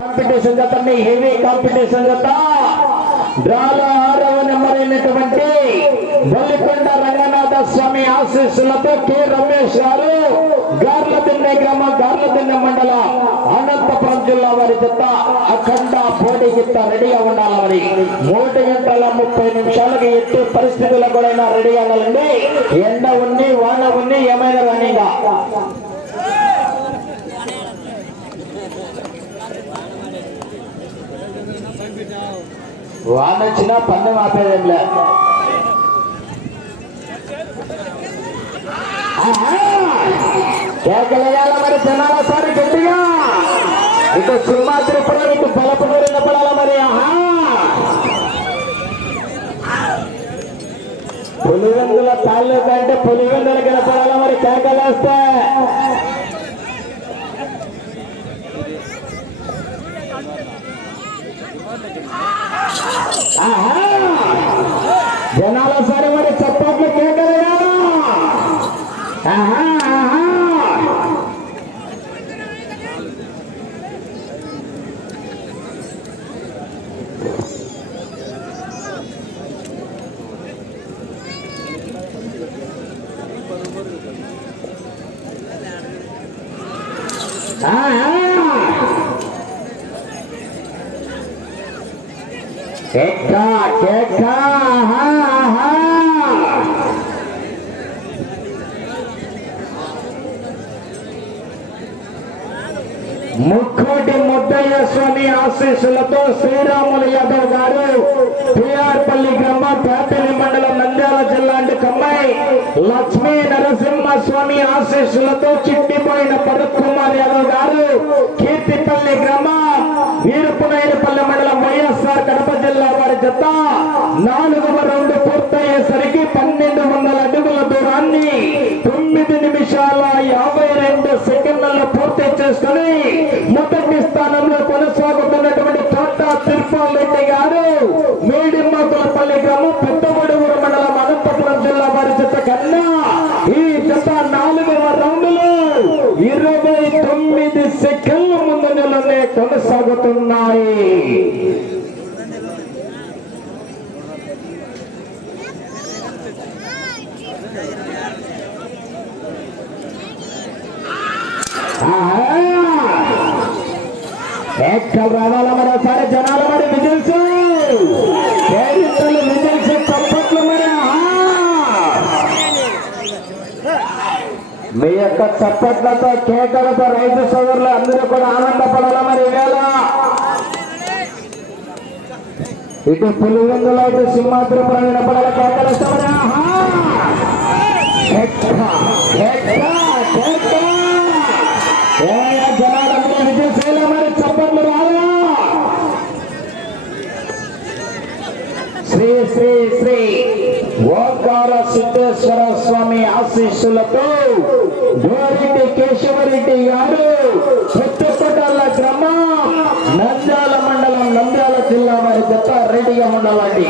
Competition జత heavy competition జత. డ్రాలో ఆరవ నెంబర్ అయినటువంటి బల్లికొండ రంగనాథ స్వామి ఆశీస్సులతో కె. రమేష్ గారు గార్ల గార్లదిన్నె గ్రామ గార్లదిన్నె మండల అనంతపురం జిల్లా వారి జత అఖండ పోటీ గిత్త రెడీగా ఉండాలి మరి? మూడు గంటల ముప్పై నిమిషాలకి ఎట్టి పరిస్థితులకు కూడా రెడీ అవ్వాలండి ఎండ ఉంది వాన ఉంది ఏమైనా రానిగా వాన వచ్చినా పందెం ఆపేదేంలే. కేకలేయాల మరి జనాల సారి గట్టిగా. ఇటు సింహాద్రిపురం ఇటు బలపు నిలబడాల మరి? పులివెందుల తాలూకా కంటే పులివెందులు గెలపడాల మరి కేకలేస్తే? ఆహా! జనాల సరే మరి చప్పట్లు కేకలేయాలా ఆహా, ఆహా! ఆహా! కేక కేక ముక్కోటి ముద్దయ్య స్వామి ఆశీస్సులతో శ్రీరాములు యాదవ్ గారు పిఆర్పల్లి గ్రామం పేపల్లి మండలం నంద్యాల జిల్లా అండి కమ్మాయి. లక్ష్మీ నరసింహ స్వామి ఆశీస్సులతో చిట్టిపోయిన పరుత్ కుమార్ యాదవ్ గారు కీర్తిపల్లి గ్రామం. వీరపునాయనపల్లి మండలం వైఎస్ఆర్ కడప జిల్లా వారి జత నాలుగవ రౌండ్ పూర్తయ్యేసరికి పన్నెండు వందల అడుగుల దూరాన్ని తొమ్మిది నిమిషాల యాభై రెండు సెకండ్లలో పూర్తి చేసుకుని మొదటి స్థానంలో కొనసాగుతున్నటువంటి టాటా తిరుపాల్ రెడ్డి గారు మేడిమ్మకులపల్లి గ్రామం పెద్దగొడుగురు మండలం అనంతపురం జిల్లా వారి జత కన్నా ఈ జత నాలుగవ రౌండ్లో ఇరవై తొమ్మిది సెకండ్ల ముందంజలోనే కొనసాగుతున్నాయి ఎక్కడ రావాలా మరోసారి జనాలు మరి విజిల్స్ కేరింతలు విజిల్స్ చప్పట్లు మరి. మీ యొక్క చప్పట్లతో కేకలతో రైతు సోదరులు అందరూ కూడా ఆనందపడాలా మరి వేళ ఇటు పులివెందులో ఇటు సింహాద్రిపురం వినపడాల కేకలు వస్తామని ఆహా! శ్రీ శ్రీ శ్రీ ఓంకార సిద్ధేశ్వర స్వామి ఆశీస్సులతో గోరెడ్డి కేశవరెడ్డి గారు కొత్తపటాల గ్రామం నంద్యాల మండలం నంద్యాల జిల్లా వారి జత రెడీగా ఉండాలండి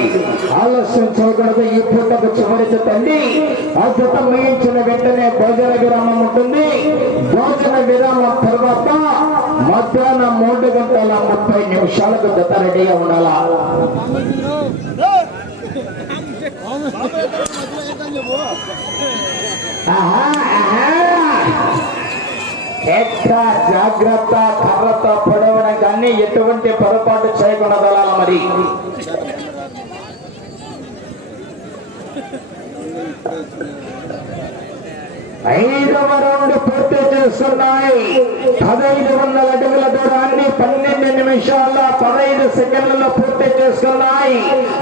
ఆలస్యం చేయకూడదు ఈ పూటకు చివరి తండ్రి అద్భుతం ఆ ముగించిన వెంటనే భోజన విరామం ఉంటుంది. భోజన విరామం తర్వాత మధ్యాహ్నం మూడు గంటల ముప్పై నిమిషాలకు జత రెడీగా ఉండాలా? జాగ్రత్త కర్రతో పొడవడం కానీ ఎటువంటి పొరపాటు చేయకుండా మరి? ఐదవ రౌండ్ పూర్తి చేస్తున్నాయి. పదహైదు వందల అడుగుల దూరాన్ని పన్నెండు నిమిషాల పదహైదు సెకండ్లలో పూర్తి చేస్తున్నాయి.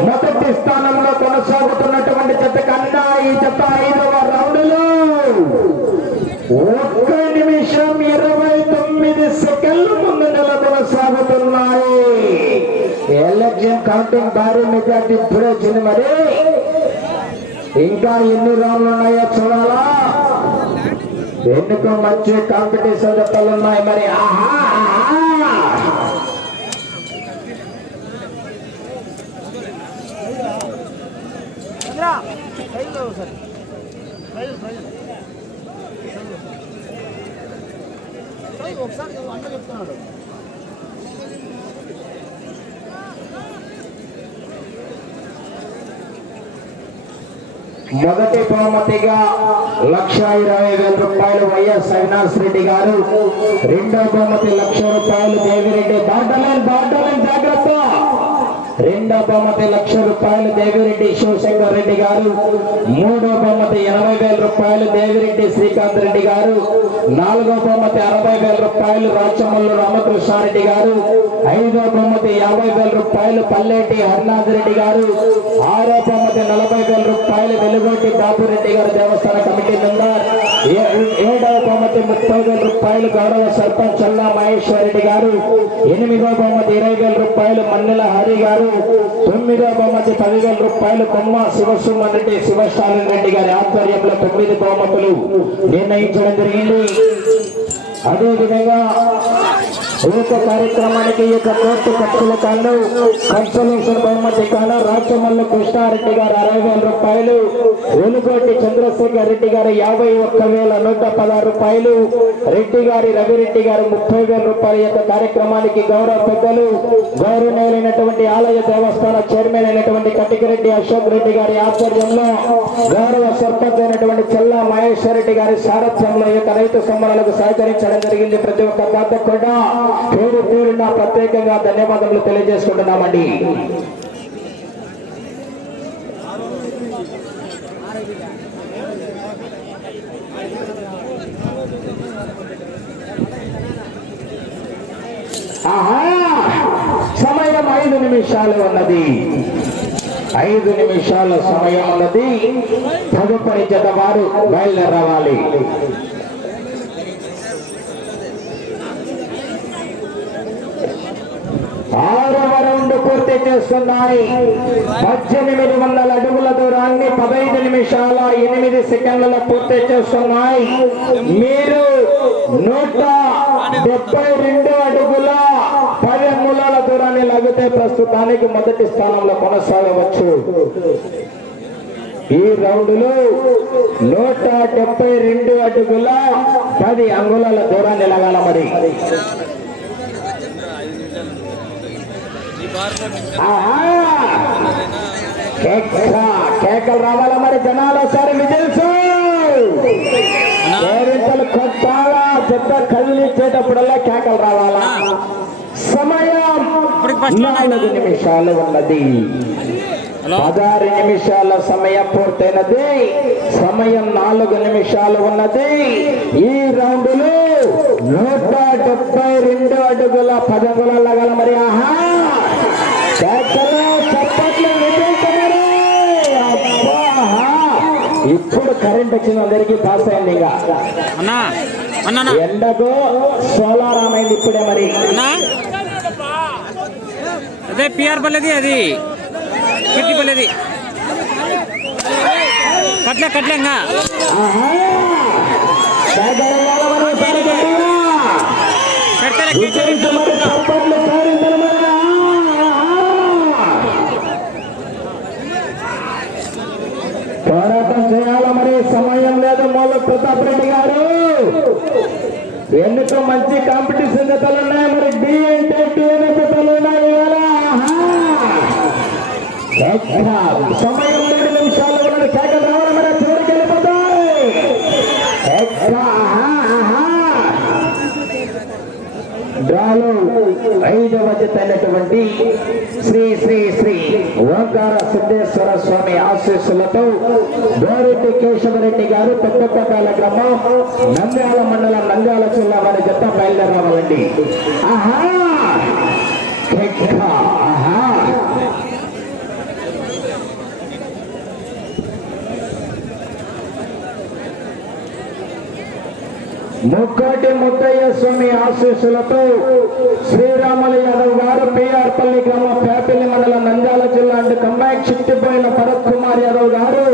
మొదటి స్థానంలో కొనసాగుతున్నటువంటి చెత్త కన్నా ఈ చెత్త ఐదవ రౌండ్లో ఒక్క నిమిషం ఇరవై తొమ్మిది సెకండ్ల ముందు నెల కొనసాగుతున్నాయి ఎలక్షన్ కౌంటింగ్ భారీ మెజార్టీ ఇప్పుడే వచ్చింది మరి ఇంకా ఎన్ని రౌండ్లు ఉన్నాయో చూడాలా? ఎందుకు మంచి కాంపిటీషన్ జతలు ఉన్నాయి మరి. ఆహా ఒకసారి అన్న చెప్తున్నాడు. మొదటి బహుమతిగా లక్ష ఇరవై వేల రూపాయలు వైఎస్ అవినాష్ రెడ్డి గారు. రెండో బహుమతి లక్ష రూపాయలు దేవిరెడ్డి. బాటలేన్ బాటలేన్ జాగ్రత్త! రెండో బహుమతి లక్ష రూపాయలు దేవిరెడ్డి శివశంకర్ రెడ్డి గారు. మూడో బహుమతి ఎనభై వేల రూపాయలు దేవిరెడ్డి శ్రీకాంత్ రెడ్డి గారు. నాలుగో బహుమతి అరవై వేల రూపాయలు రాచమల్లు రామకృష్ణారెడ్డి గారు. ఐదో బహుమతి యాభై వేల రూపాయలు పల్లెటి హరినాథ్ రెడ్డి గారు. ఆరో బహుమతి నలభై వేల రూపాయలు వెలుగొట్టి బాబురెడ్డి గారు దేవస్థాన కమిటీ మెంబర్. ఏడవ బహుమతి ముప్పై వేల రూపాయలు గౌరవ సర్పంచ్ చల్లా మహేశ్వర్ రెడ్డి గారు ఎనిమిదో బహుమతి ఇరవై వేల రూపాయలు మన్నెల హరి గారు తొమ్మిదవ బహుమతి పదివేల రూపాయలు కొమ్మ శివసుమన్ రెడ్డి శివశాలిన్ రెడ్డి గారి ఆధ్వర్యంలో తొమ్మిది బహుమతులు నిర్ణయించడం జరిగింది. అదేవిధంగా ఈ యొక్క కార్యక్రమానికి ఈ యొక్క కోర్టు ఖర్చుల కాను కన్సల్టేషన్ బహుమతి కాను రాచమల్లు కృష్ణారెడ్డి గారు అరవై వేల రూపాయలు వెలుగోటి చంద్రశేఖర్ రెడ్డి గారు యాభై ఒక్క వేల నూట పదహారు రూపాయలు రెడ్డి గారి రవిరెడ్డి గారు ముప్పై వేల రూపాయల యొక్క కార్యక్రమానికి గౌరవ పెద్దలు గౌరవనీయులైనటువంటి ఆలయ దేవస్థాన చైర్మన్ అయినటువంటి కటికరెడ్డి అశోక్ రెడ్డి గారి ఆధ్వర్యంలో గౌరవ సర్పంచ్ అయినటువంటి చెల్లా మహేశ్వర్ రెడ్డి గారి సారథ్యంలో ఈ యొక్క రైతు సంబరాలకు సహకరించడం జరిగింది ప్రతి ఒక్క దాత కూడా. పేరు పేరున ప్రత్యేకంగా ధన్యవాదములు తెలియజేసుకుంటున్నామండి. సమయం ఐదు నిమిషాలు ఉన్నది. ఐదు నిమిషాల సమయం ఉన్నది. తదుపరి జత వారు బయలుదేరవాలి. ఆరవ రౌండ్ పూర్తి చేస్తున్నాయి. పద్దెనిమిది వందల అడుగుల దూరాన్ని పదహైదు నిమిషాల ఎనిమిది సెకండ్లలో పూర్తి చేస్తున్నాయి. మీరు నూట డెబ్బై రెండు అడుగుల పది మూలాల దూరాన్ని లాగితే ప్రస్తుతానికి మొదటి స్థానంలో కొనసాగవచ్చు. ఈ రౌండ్లో నూట డెబ్బై రెండు అడుగుల పది అంగుళాల దూరాన్ని లాగాల మరి ఆహా! కేక కేకలు రావాలా మరి జనాలు ఒకసారి విజిల్స్ కేరింతలు కొట్టాలా? పెద్ద కదిలిచ్చేటప్పుడల్లా కేకలు రావాలా? సమయం నాలుగు నిమిషాలు ఉన్నది. పదహారు నిమిషాల సమయం పూర్తయినది. సమయం నాలుగు నిమిషాలు ఉన్నది. ఈ రౌండ్లో నూట డెబ్బై రెండు అడుగుల పదవుల మరి ఆహా కేకలు, చప్పట్లు, విజయించమని. అబ్బా, ఆహా. ఇప్పుడు కరెంట్ వచ్చిన అందరికి పాస్ అయింది ఎండకు సోలార్ అయింది ఇప్పుడే మరి. అన్నా. అదే పిఆర్ పల్లెది అది. కిట్టి పల్లెది. కట్లే కట్లేంగా. పెడతారా విజయించమని చప్పట్లు కేరింతలు మరి. ఆహా. పోరాటం చేయాలి మరి సమయం లేదు మూల ప్రతాప్ రెడ్డి గారు. ఎన్నికో మంచి కాంపిటీషన్ జతలు ఉన్నాయి. మరి డి అంటే టీ అనే జతలు ఉన్నాయి సమయం రెండు నిమిషాలు ఉన్నది. కేకలు రావాలి మరి చివరికి వెళ్ళిపోతాయి డ్రాలో ఐదవ జత శ్రీ శ్రీ శ్రీ ఓంకార సిద్ధేశ్వర స్వామి ఆశీస్సులతో గోరెడ్డి కేశవరెడ్డి గారు పెద్దపట్టాల గ్రామం నంద్యాల మండలం నంద్యాల జిల్లా వారి జత బయలుదేరావాలండి. ఆహా! ముక్కటి ముద్దయ్య స్వామి ఆశీస్సులతో శ్రీరాములు యాదవ్ గారు పిఆర్పల్లి గ్రామ పేపల్లి మండలం నంద్యాల జిల్లా అండ్ కంబాక్ చిట్టిపోయిన భరత్ కుమార్ యాదవ్ గారు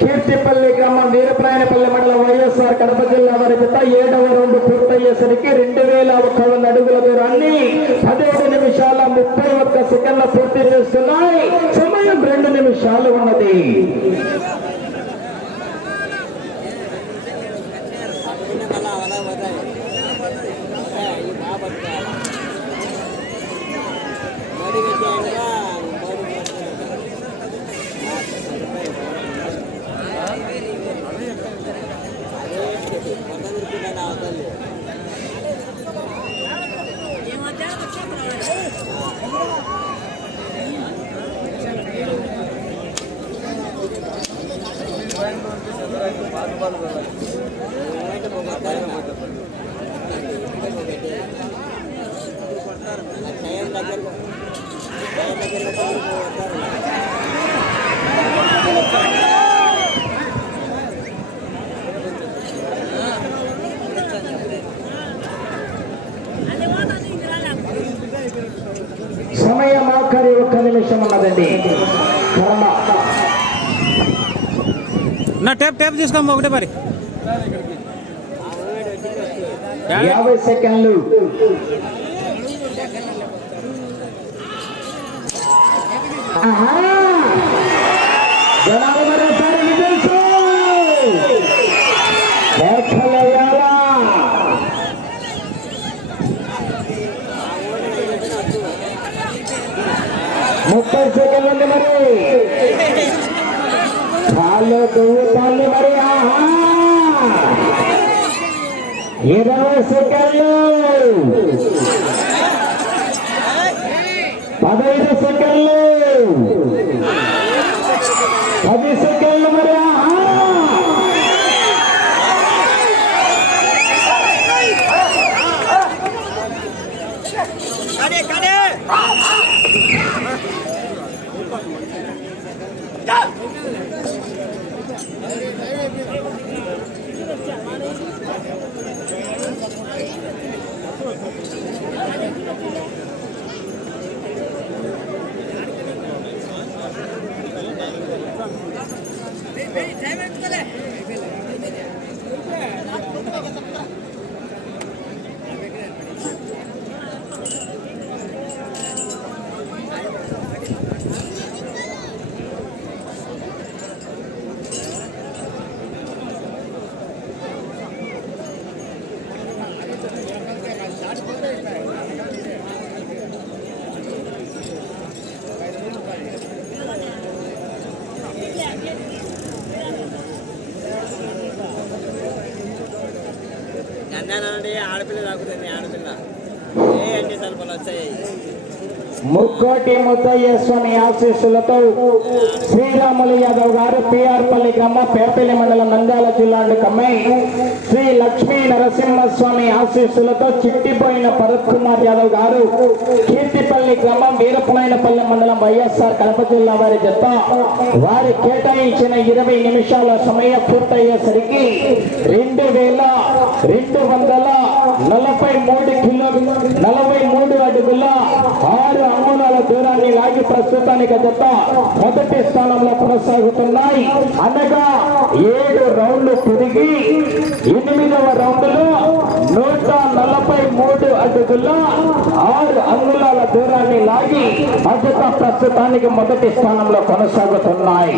కీర్తిపల్లి గ్రామం వీరప్రాయనపల్లి మండలం వైఎస్ఆర్ కడప జిల్లా వారి పిత ఏడవ రౌండ్ పూర్తయ్యేసరికి రెండు వేల ఒక్క వంద అడుగుల దూరాన్ని పదిహేడు నిమిషాల ముప్పై ఒక్క సెకండ్ల పూర్తి చేస్తున్నాయి. సమయం రెండు నిమిషాలు ఉన్నది. అదే నిమిషం ఉన్నదండి నా టేప్ టేప్ తీసుకోమ్మా ఒకటే మరి యాభై. సెకండ్లు! జనాలు మరోసారి విజయించు! లేఖలయ్యారా? ముప్పై సెకండ్లు ఉంది మరి కాళ్ళు దువ్వుతాన్ని మరి ఆహా ఇరవై సెకండ్లు పదహైదు సెకండ్లు పది సెకండ్లు మరి ఆహా! గంధానండి ఆడపిల్ల తాకుతుంది ఆడపిల్ల ఏ అండి తలుపులు వచ్చాయి ముక్కోటి ముద్దయ్య స్వామి ఆశీస్సులతో శ్రీరాములు యాదవ్ గారు పిఆర్పల్లి గ్రామ పేపల్లి మండలం నంద్యాల జిల్లా కమ్మై శ్రీ లక్ష్మీ నరసింహస్వామి ఆశీస్సులతో చిట్టిపోయిన భరత్ కుమార్ యాదవ్ గారు కీర్తిపల్లి గ్రామం వీరపనాయనపల్లి మండలం వైఎస్ఆర్ కడప జిల్లా వారి జత. వారి కేటాయించిన ఇరవై నిమిషాల సమయం పూర్తయ్యేసరికి రెండు వేల రెండు వందల నలభై మూడు కిలో నలభై మూడు అడుగుల ఆరు అంగుళాల దూరాన్ని లాగి ప్రస్తుతానికి జత మొదటి స్థానంలో కొనసాగుతున్నాయి. అనగా ఏడు రౌండ్లు తిరిగి ఎనిమిదవ రౌండ్లో నూట నలభై మూడు అడుగుల ఆరు అంగుళాల దూరాన్ని లాగి ఆ ప్రస్తుతానికి మొదటి స్థానంలో కొనసాగుతున్నాయి.